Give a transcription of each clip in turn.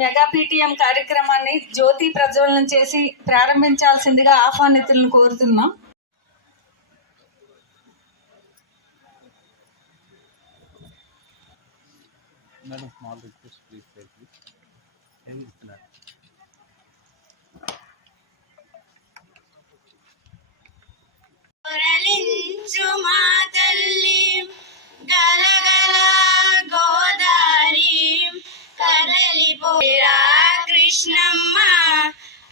Mega PTM కార్యక్రమాన్ని జ్యోతి ప్రజ్వలనం చేసి ప్రారంభించాల్సిందిగా ఆహ్వానితులను కోరుతున్నాం Madam, small request, please take it. Heavy listener. పొరలించు మా తల్లి కదలిపోయిరా కృష్ణమ్మ.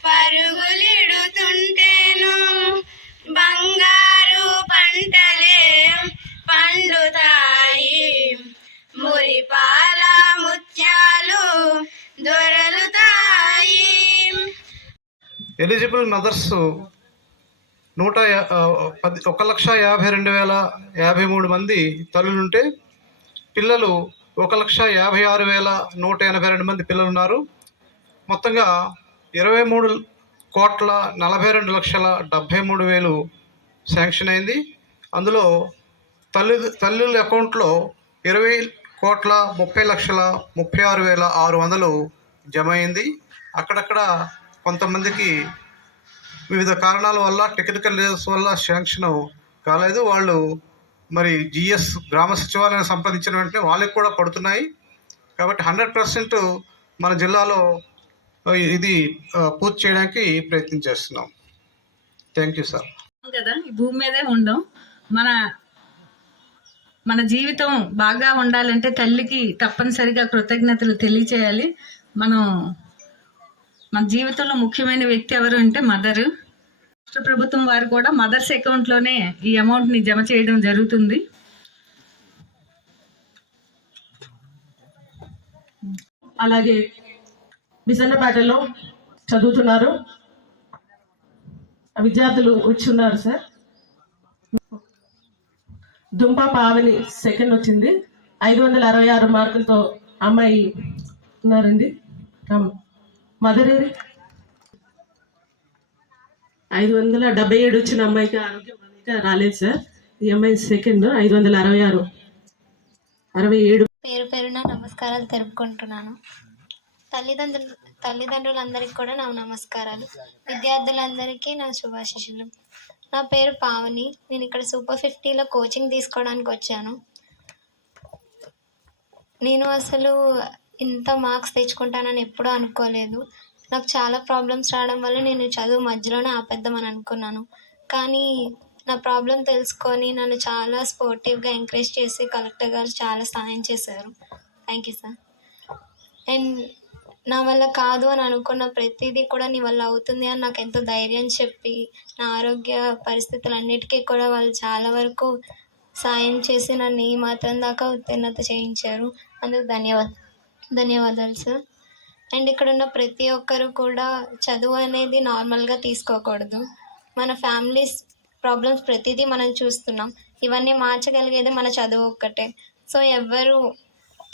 పరుగులిడుతుంటేను బంగారు పంటలే పండుతాయి. మురిపాల ముత్యాలు దొరలుతాయి. ఎలిజిబుల్ మదర్స్ నూట పది ఒక లక్ష యాభై రెండు వేల యాభై మూడు మంది తల్లులుంటే పిల్లలు ఒక లక్ష యాభై ఆరు వేల నూట ఎనభై రెండు మంది పిల్లలు ఉన్నారు. మొత్తంగా ఇరవై మూడు కోట్ల నలభై రెండు లక్షల డెబ్భై మూడు వేలు శాంక్షన్ అయింది. అందులో తల్లి తల్లుల అకౌంట్లో ఇరవై కోట్ల ముప్పై లక్షల ముప్పై ఆరు వేల ఆరు వందలు జమ అయింది. అక్కడక్కడ కొంతమందికి వివిధ కారణాల వల్ల టెక్నికల్ రీజన్స్ వల్ల శాంక్షన్ కాలేదు. వాళ్ళు మరి జిఎస్ గ్రామ సచివాలయం సంప్రదించిన వెంటనే వాళ్ళకి కూడా పడుతున్నాయి. కాబట్టి హండ్రెడ్ పర్సెంట్ మన జిల్లాలో ఇది పూర్తి చేయడానికి ప్రయత్నం చేస్తున్నాం. Thank you sir. కదా ఈ భూమి మీదే ఉండం. మన మన జీవితం బాగా ఉండాలంటే తల్లికి తప్పనిసరిగా కృతజ్ఞతలు తెలియచేయాలి. మనం మన జీవితంలో ముఖ్యమైన వ్యక్తి ఎవరు అంటే మదర్. రాష్ట్ర ప్రభుత్వం వారు కూడా మదర్స్ అకౌంట్లోనే ఈ అమౌంట్ని జమ చేయడం జరుగుతుంది. అలాగే బిసన్నపేటలో చదువుతున్నారు. విద్యార్థులు వచ్చిన్నారు సార్. దుంప పావని సెకండ్ వచ్చింది. ఐదు వందల అరవై ఆరు మార్కులతో అమ్మాయి ఉన్నారండి. మదర్ ఏరి ఐదు వందల డెబ్బై ఏడు వచ్చిన అమ్మాయికి ఆరోగ్యం అయితే రాలేదు సార్. ఈ అమ్మాయి సెకండ్ ఐదు వందల అరవై ఆరు. అరవై ఏడు. పేరు పేరున నమస్కారాలు తెలుపుకుంటున్నాను. తల్లిదండ్రులు తల్లిదండ్రులందరికీ కూడా నా నమస్కారాలు. విద్యార్థులందరికీ నా శుభాశిషులు నా పేరు పావని. నేను ఇక్కడ సూపర్ ఫిఫ్టీలో కోచింగ్ తీసుకోవడానికి వచ్చాను. నేను అసలు ఇంత మార్క్స్ తెచ్చుకుంటానని ఎప్పుడూ అనుకోలేదు. నాకు చాలా ప్రాబ్లమ్స్ రావడం వల్ల నేను చదువు మధ్యలోనే ఆపేద్దామని అనుకున్నాను. కానీ నా ప్రాబ్లం తెలుసుకొని నన్ను చాలా స్పోర్టివ్గా ఎంకరేజ్ చేసి కలెక్టర్ గారు చాలా సహాయం చేశారు. థ్యాంక్ యూ సార్ అండ్ నా వల్ల కాదు అని అనుకున్న ప్రతిదీ కూడా నీ వల్ల అవుతుంది అని నాకు ఎంతో ధైర్యం చెప్పి నా ఆరోగ్య పరిస్థితులన్నిటికీ కూడా వాళ్ళు చాలా వరకు సాయం చేసి నన్ను ఈ మాత్రం దాకా ఉత్తీర్ణత చేయించారు. అందుకు ధన్యవా ధన్యవాదాలు సార్ అండ్ ఇక్కడ ఉన్న ప్రతి ఒక్కరు కూడా చదువు అనేది నార్మల్గా తీసుకోకూడదు. మన ఫ్యామిలీస్ ప్రాబ్లమ్స్ ప్రతిదీ మనం చూస్తున్నాం. ఇవన్నీ మార్చగలిగేది మన చదువు ఒక్కటే. సో ఎవ్వరు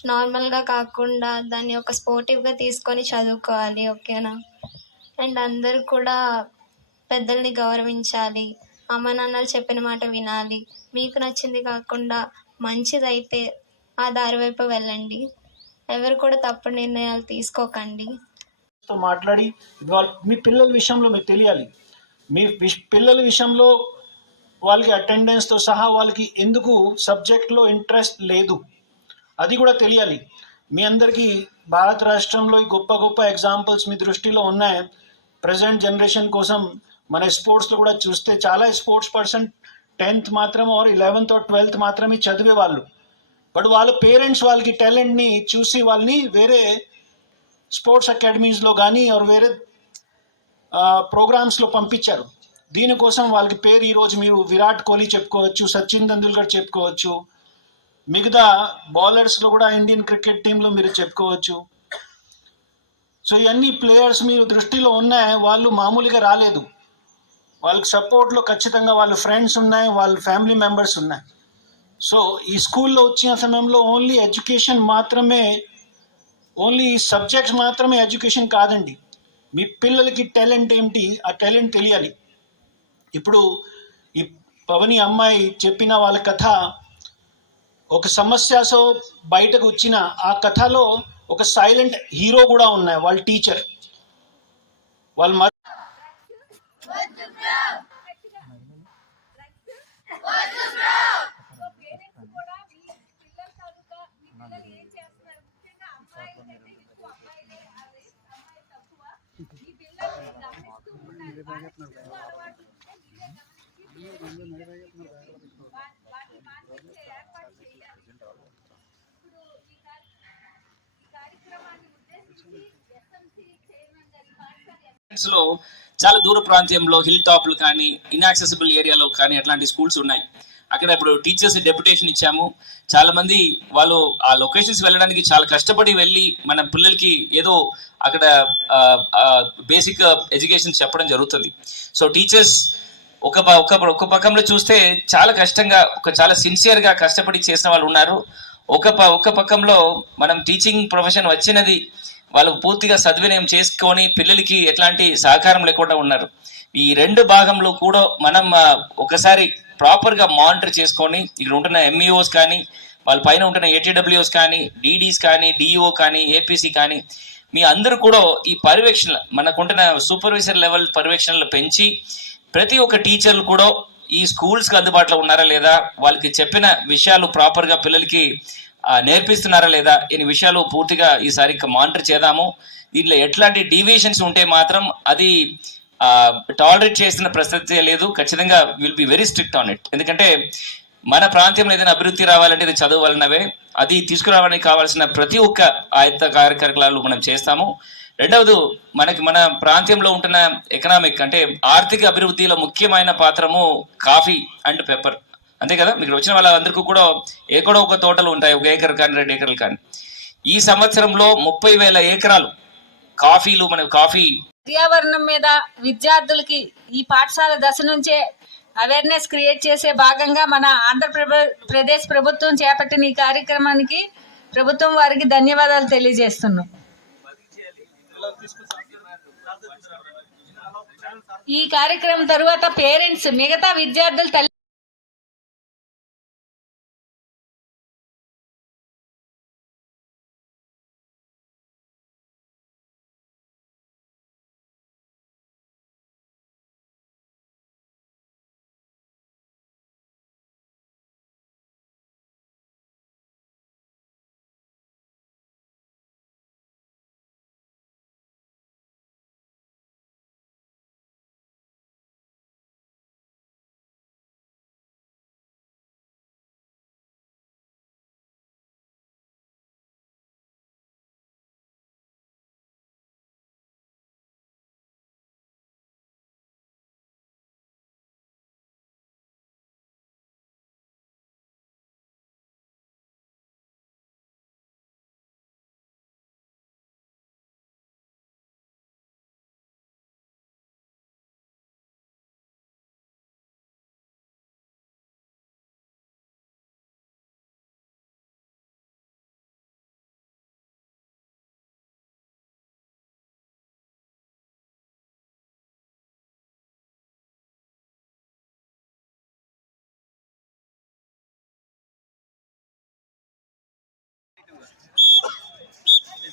నార్మల్గా కాకుండా దాన్ని ఒక స్పోర్టివ్గా తీసుకొని చదువుకోవాలి ఓకేనా? అండ్ అందరూ కూడా పెద్దల్ని గౌరవించాలి అమ్మ నాన్నలు చెప్పిన మాట వినాలి. మీకు నచ్చింది కాకుండా మంచిదైతే ఆ దారి వైపు వెళ్ళండి. ఎవరు కూడా తప్పుడు నిర్ణయాలు తీసుకోకండి. తో మాట్లాడి వాళ్ళ మీ పిల్లల విషయంలో మీకు తెలియాలి. మీ పిల్లల విషయంలో వాళ్ళకి అటెండెన్స్తో సహా వాళ్ళకి ఎందుకు సబ్జెక్ట్లో ఇంట్రెస్ట్ లేదు? అది కూడా తెలియాలి. మీ అందరికీ భారత రాష్ట్రంలో ఈ గొప్ప గొప్ప ఎగ్జాంపుల్స్ మీ దృష్టిలో ఉన్నాయి. ప్రజెంట్ జనరేషన్ కోసం మన స్పోర్ట్స్లో కూడా చూస్తే చాలా స్పోర్ట్స్ పర్సన్ టెన్త్ మాత్రం ఆర్ ఇలెవెన్త్ ఆర్ ట్వెల్త్ మాత్రమే చదివే వాళ్ళు. బట్ వాళ్ళ పేరెంట్స్ వాళ్ళకి టాలెంట్ని చూసి వాళ్ళని వేరే స్పోర్ట్స్ అకాడమీస్లో కానీ ఆర్ వేరే ప్రోగ్రామ్స్లో పంపించారు. దీనికోసం వాళ్ళకి పేరు ఈరోజు మీరు విరాట్ కోహ్లీ చెప్పుకోవచ్చు సచిన్ తెందుల్కర్ చెప్పుకోవచ్చు మిగతా బౌలర్స్లో కూడా ఇండియన్ క్రికెట్ టీంలో మీరు చెప్పుకోవచ్చు. సో ఇవన్నీ ప్లేయర్స్ మీరు దృష్టిలో ఉన్నాయి వాళ్ళు మామూలుగా రాలేదు. వాళ్ళకి సపోర్ట్లో ఖచ్చితంగా వాళ్ళ ఫ్రెండ్స్ ఉన్నాయి వాళ్ళ ఫ్యామిలీ మెంబర్స్ ఉన్నాయి. సో ఈ స్కూల్లో వచ్చిన సమయంలో ఓన్లీ ఎడ్యుకేషన్ మాత్రమే ఓన్లీ సబ్జెక్ట్స్ మాత్రమే ఎడ్యుకేషన్ కాదండి. మీ పిల్లలకి టాలెంట్ ఏంటి? ఆ టాలెంట్ తెలియాలి. ఇప్పుడు ఈ పవని అమ్మాయి చెప్పిన వాళ్ళ కథ ఒక సమస్యతో బయటకు వచ్చిన ఆ కథలో ఒక సైలెంట్ హీరో కూడా ఉన్నాయి వాళ్ళ టీచర్ వాళ్ళ మదర్ లో చాలా దూర ప్రాంతంలో హిల్ టాప్లు కానీ ఇన్యాక్సెసిబుల్ ఏరియాలో కానీ అట్లాంటి స్కూల్స్ ఉన్నాయి. అక్కడ ఇప్పుడు టీచర్స్ డెప్యుటేషన్ ఇచ్చాము. చాలా మంది వాళ్ళు ఆ లొకేషన్స్ వెళ్ళడానికి చాలా కష్టపడి వెళ్ళి మన పిల్లలకి ఏదో అక్కడ బేసిక్ ఎడ్యుకేషన్ చెప్పడం జరుగుతుంది. సో టీచర్స్ ఒక ప- ఒక ఒక పక్కంలో చూస్తే చాలా కష్టంగా ఒక చాలా సిన్సియర్గా కష్టపడి చేసిన వాళ్ళు ఉన్నారు. ఒక ప ఒక పక్కంలో మనం టీచింగ్ ప్రొఫెషన్ వచ్చినది వాళ్ళు పూర్తిగా సద్వినయం చేసుకొని పిల్లలకి ఎట్లాంటి సహకారం లేకుండా ఉన్నారు. ఈ రెండు భాగంలో కూడా మనం ఒకసారి ప్రాపర్గా మానిటర్ చేసుకొని ఇక్కడ ఉంటున్న ఎంఈఓస్ కానీ వాళ్ళ పైన ఉంటున్న ఏటీడబ్ల్యూఎస్ కానీ డీడీస్ కానీ డిఈఓ కానీ ఏపీసీ కానీ మీ అందరూ కూడా ఈ పర్యవేక్షణ మనకుంటున్న సూపర్వైజర్ లెవెల్ పర్యవేక్షణలు పెంచి ప్రతి ఒక్క టీచర్లు కూడా ఈ స్కూల్స్కి అందుబాటులో ఉన్నారా లేదా వాళ్ళకి చెప్పిన విషయాలు ప్రాపర్గా పిల్లలకి నేర్పిస్తున్నారా లేదా ఈ విషయాలు పూర్తిగా ఈసారి మానిటర్ చేద్దాము. దీంట్లో ఎట్లాంటి డీవియేషన్స్ ఉంటే మాత్రం అది టాలరేట్ చేసిన ప్రసక్తే లేదు. ఖచ్చితంగా will be very strict on it ఎందుకంటే మన ప్రాంతంలో ఏదైనా అభివృద్ధి రావాలంటే ఇది చదువు వలనవే. అది తీసుకురావడానికి కావాల్సిన ప్రతి ఒక్క ఆయత్త కార్యకలాపాలు మనం చేస్తాము. రెండవది మనకి మన ప్రాంతంలో ఉంటున్న ఎకనామిక్ అంటే ఆర్థిక అభివృద్ధిలో ముఖ్యమైన పాత్రము కాఫీ అండ్ పెప్పర్ అంతే కదా? మీకు వచ్చిన వాళ్ళందరికీ కూడా ఎక్కడో ఒక తోటలు ఉంటాయి. ఒక ఏకర్ కానీ రెండు ఏకర్లు కానీ. ఈ సంవత్సరంలో ముప్పై వేల ఏకరాలు కాఫీలు మన కాఫీ పర్యావరణం మీద విద్యార్థులకి ఈ పాఠశాల దశ నుంచే అవేర్నెస్ క్రియేట్ చేసే భాగంగా మన ఆంధ్రప్రదేశ్ ప్రదేశ్ ప్రభుత్వం చేపట్టిన ఈ కార్యక్రమానికి ప్రభుత్వం వారికి ధన్యవాదాలు తెలియజేస్తున్నాం. ఈ కార్యక్రమం తరువాత పేరెంట్స్ మిగతా విద్యార్థులు తల్లి